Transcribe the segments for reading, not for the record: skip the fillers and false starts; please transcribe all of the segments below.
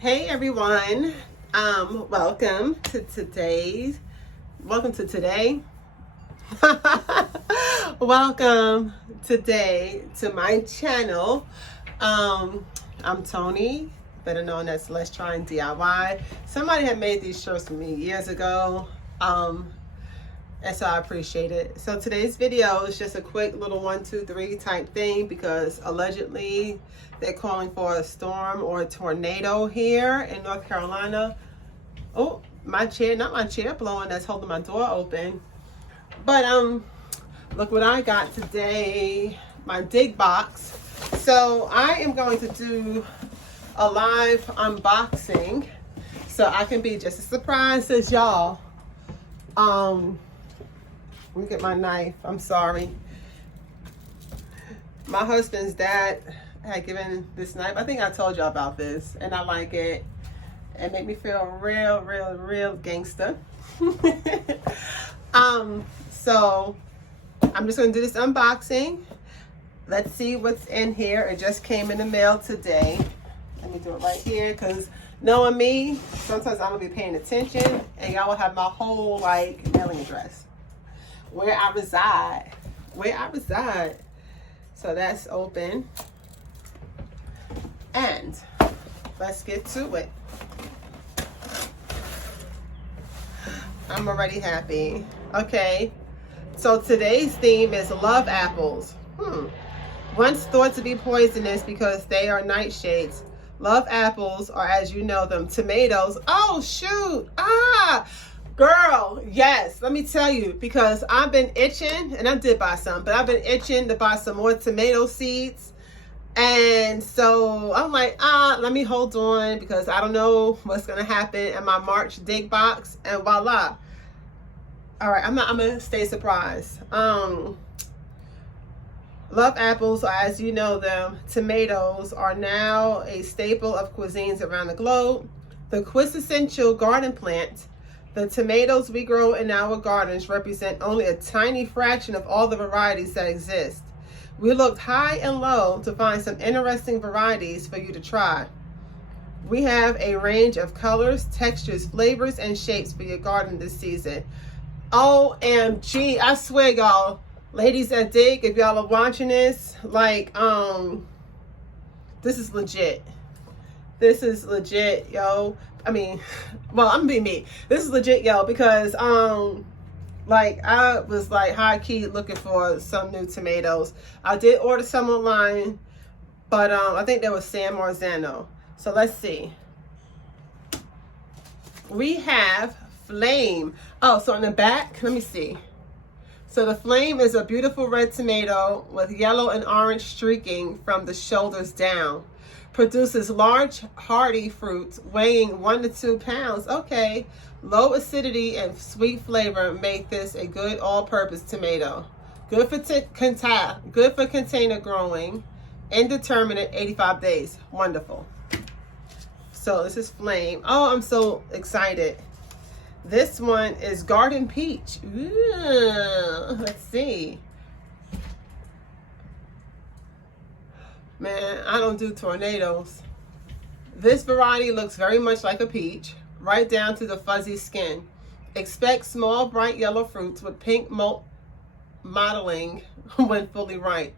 Hey everyone, welcome to today. Welcome today to my channel. I'm Tony, better known as Let's Try and DIY. Somebody had made these shirts for me years ago, and so I appreciate it. So today's video is just a quick little 1, 2, 3 type thing because allegedly they're calling for a storm or a tornado here in North Carolina. Oh, my chair, not my chair blowing that's holding my door open. But look what I got today, my dig box. So I am going to do a live unboxing so I can be just as surprised as y'all. Let me get my knife. I'm sorry. My husband's dad had given this knife. I think I told y'all about this, and I like it. It made me feel real gangster. So I'm just gonna do this unboxing. Let's see what's in here. It just came in the mail today. Let me do it right here, because knowing me, sometimes I don't be paying attention, and y'all will have my whole mailing address. Where I reside. So that's open. And let's get to it. I'm already happy. Okay. So today's theme is love apples. Once thought to be poisonous because they are nightshades, love apples, or as you know them, tomatoes. Oh shoot. Girl, yes, let me tell you, because I've been itching, and I did buy some, but I've been itching to buy some more tomato seeds. And so I'm like, let me hold on, because I don't know what's going to happen in my March dig box. And voila. All right, I'm going to stay surprised. Love apples, or as you know them, tomatoes, are now a staple of cuisines around the globe. The quintessential garden plant. The tomatoes we grow in our gardens represent only a tiny fraction of all the varieties that exist. We looked high and low to find some interesting varieties for you to try. We have a range of colors, textures, flavors, and shapes for your garden this season. OMG, I swear y'all, ladies that dig, if y'all are watching this, this is legit. This is legit, yo. I mean, well, I'm being me. This is legit, yo, because I was high key looking for some new tomatoes. I did order some online, but I think they were San Marzano. So let's see. We have Flame. Oh, so on the back, let me see. So the Flame is a beautiful red tomato with yellow and orange streaking from the shoulders down. Produces large, hearty fruits weighing 1 to 2 pounds. Okay. Low acidity and sweet flavor make this a good all-purpose tomato. Good for container growing. Indeterminate 85 days. Wonderful. So this is Flame. Oh, I'm so excited. This one is Garden Peach. Ooh, let's see. Man, I don't do tornadoes. This variety looks very much like a peach, right down to the fuzzy skin. Expect small, bright yellow fruits with pink mottling when fully ripe.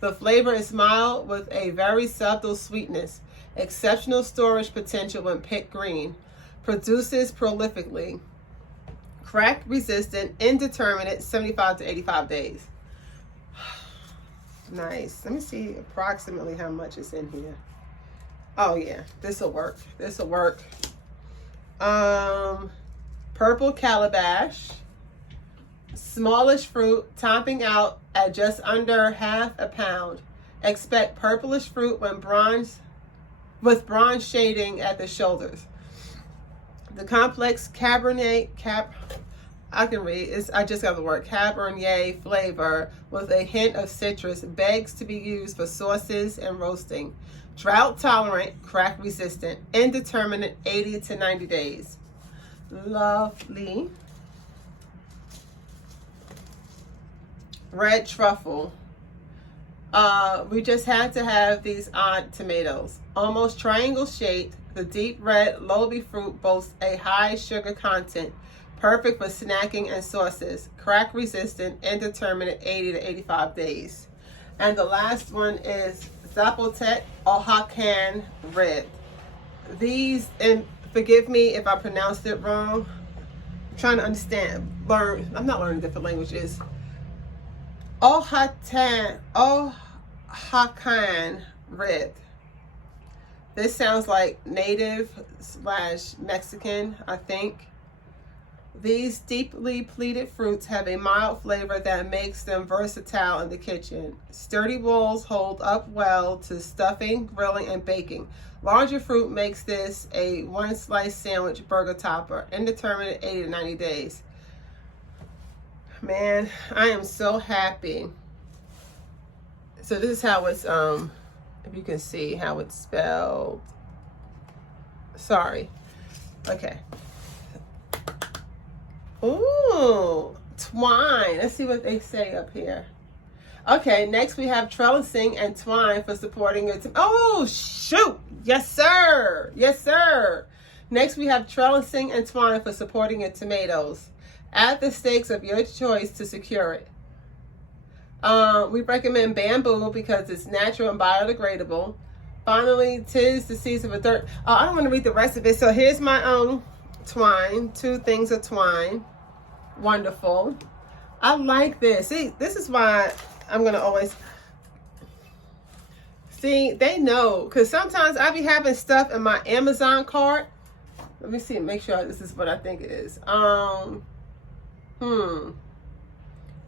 The flavor is mild with a very subtle sweetness. Exceptional storage potential when picked green. Produces prolifically. Crack resistant, indeterminate, 75 to 85 days. Nice. Let me see approximately how much is in here. Oh yeah, this will work. Purple calabash. Smallish fruit, topping out at just under half a pound. Expect purplish fruit with bronze shading at the shoulders. The complex Cabernet flavor with a hint of citrus begs to be used for sauces and roasting. Drought tolerant, crack resistant, indeterminate 80 to 90 days. Lovely. Red truffle. We just had to have these odd tomatoes. Almost triangle shaped, the deep red lobe fruit boasts a high sugar content, perfect for snacking and sauces, crack resistant, and determined at 80 to 85 days. And the last one is Zapotec Oaxacan Red. These, and forgive me if I pronounced it wrong, I'm trying to I'm not learning different languages. Oaxacan Red. This sounds like native / Mexican, I think. These deeply pleated fruits have a mild flavor that makes them versatile in the kitchen. Sturdy walls hold up well to stuffing, grilling, and baking. Larger fruit makes this a one-slice sandwich burger topper, indeterminate at 80 to 90 days. Man, I am so happy. So this is how it's, if you can see how it's spelled. Sorry. Okay. Ooh, twine. Let's see what they say up here. Okay, next we have trellising and twine for supporting it. Oh, shoot. Yes, sir. Yes, sir. Next we have trellising and twine for supporting your tomatoes. Add the stakes of your choice to secure it. We recommend bamboo because it's natural and biodegradable. Finally, 'tis the season for dirt. I don't want to read the rest of it. So here's my twine. 2 things of twine. Wonderful. I like this. See, this is why I'm going to always... See, they know. Because sometimes I be having stuff in my Amazon cart. Let me see. Make sure this is what I think it is.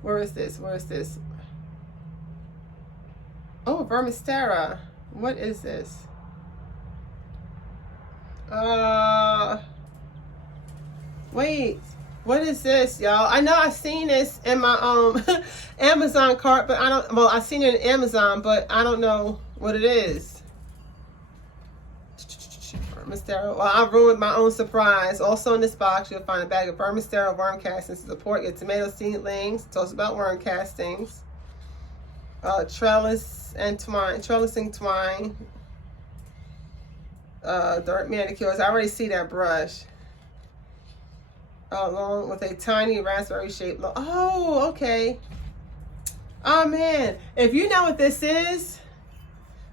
Where is this? Where is this? Oh, vermistera. What is this? Wait. What is this, y'all? I know I've seen this in my Amazon cart, but I don't. Well, I've seen it in Amazon, but I don't know what it is. Vermistera. Well, I ruined my own surprise. Also in this box, you'll find a bag of vermistera worm castings to support your tomato seedlings. Talks about worm castings. Trellis and twine, trellising twine. Dirt manicures. I already see that brush. Along with a tiny raspberry shaped. Oh, okay. Oh man, if you know what this is,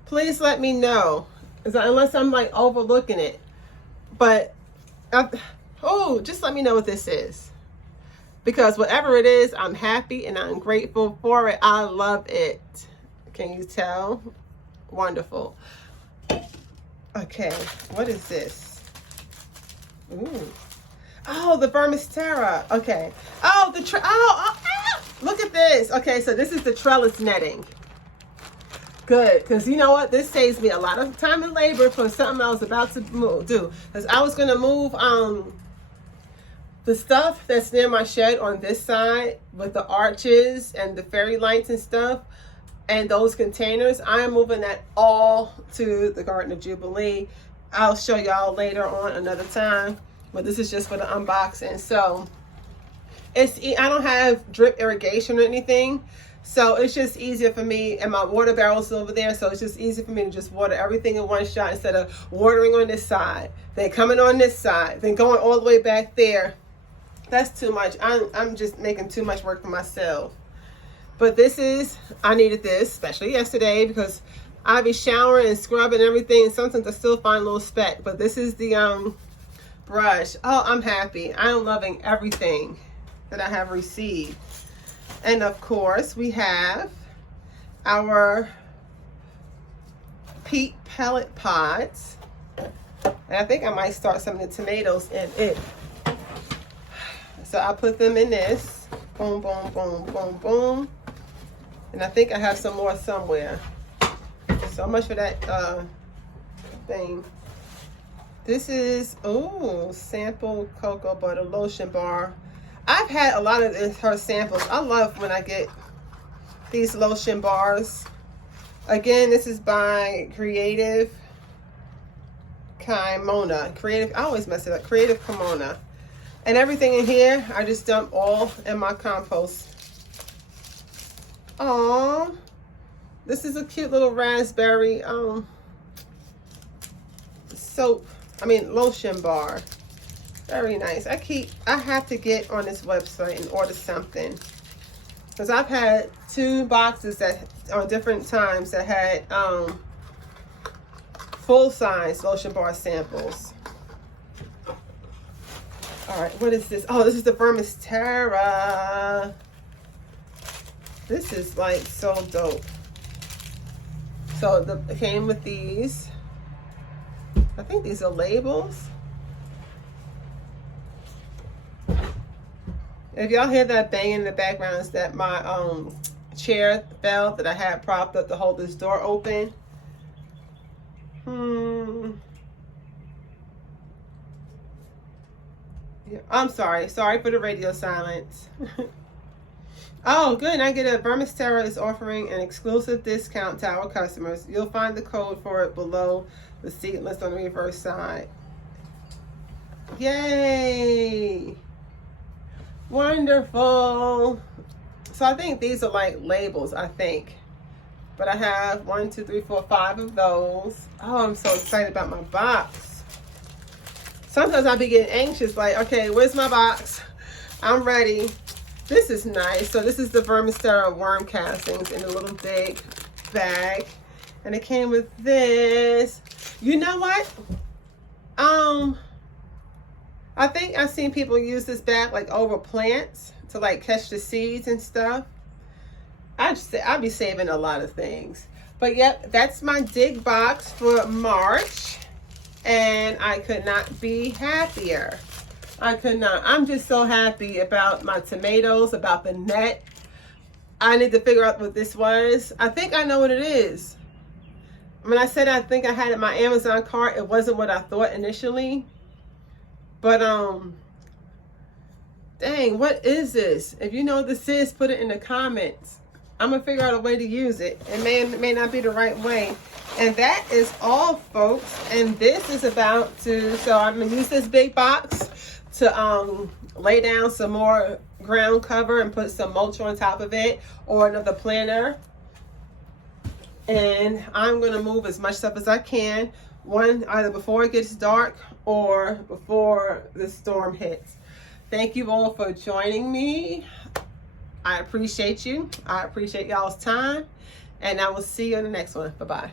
please let me know. Unless I'm like overlooking it, but just let me know what this is, because whatever it is, I'm happy and I'm grateful for it. I love it. Can you tell? Wonderful. Okay, what is this? Ooh. Oh, the vermistera. Okay. Oh, look at this. Okay, so this is the trellis netting. Good, because you know what? This saves me a lot of time and labor for something I was about to do. Because I was going to move the stuff that's near my shed on this side with the arches and the fairy lights and stuff and those containers. I am moving that all to the Garden of Jubilee. I'll show y'all later on another time. But this is just for the unboxing. So I don't have drip irrigation or anything. So it's just easier for me, and my water barrel's over there. So it's just easy for me to just water everything in one shot instead of watering on this side, then coming on this side, then going all the way back there. That's too much. I'm just making too much work for myself. But I needed this, especially yesterday, because I be showering and scrubbing and everything. And sometimes I still find a little speck. But this is the brush. Oh, I'm happy. I'm loving everything that I have received. And of course, we have our peat pellet pods. And I think I might start some of the tomatoes in it. So I put them in this. Boom, boom, boom, boom, boom. And I think I have some more somewhere. So much for that thing. This is, sample cocoa butter lotion bar. I've had a lot of her samples. I love when I get these lotion bars. Again, this is by Creative Kimona. I always mess it up. Creative Kimona. And everything in here, I just dump all in my compost. Aww. This is a cute little raspberry lotion bar. Very nice. I have to get on this website and order something, because I've had 2 boxes that on different times that had full-size lotion bar samples. All right, what is this? Oh, this is the Vermistera. This is like so dope. So it came with these. I think these are labels. If y'all hear that bang in the background, it's that my chair fell that I had propped up to hold this door open. Yeah, I'm sorry for the radio silence. Oh, good. I get a Vermistera is offering an exclusive discount to our customers. You'll find the code for it below the seedless on the reverse side. Yay! Wonderful. So I think these are like labels, I think. But I have 1, 2, 3, 4, 5 of those. Oh, I'm so excited about my box. Sometimes I'll be getting anxious, like, okay, where's my box? I'm ready. This is nice. So this is the Vermistera worm castings in a little big bag. And it came with this. You know what? I think I've seen people use this bag like over plants to like catch the seeds and stuff. I'll be saving a lot of things. But yep, that's my dig box for March. And I could not be happier. I could not. I'm just so happy about my tomatoes, about the net. I need to figure out what this was. I think I know what it is. When I said I think I had it in my Amazon cart, it wasn't what I thought initially. But dang, what is this? If you know what this is, put it in the comments. I'm gonna figure out a way to use it. It may not be the right way. And that is all, folks. And this is about to, so I'm gonna use this big box to lay down some more ground cover and put some mulch on top of it, or another planter. And I'm gonna move as much stuff as I can, either before it gets dark or before the storm hits. Thank you all for joining me. I appreciate you. I appreciate y'all's time. And I will see you in the next one. Bye-bye.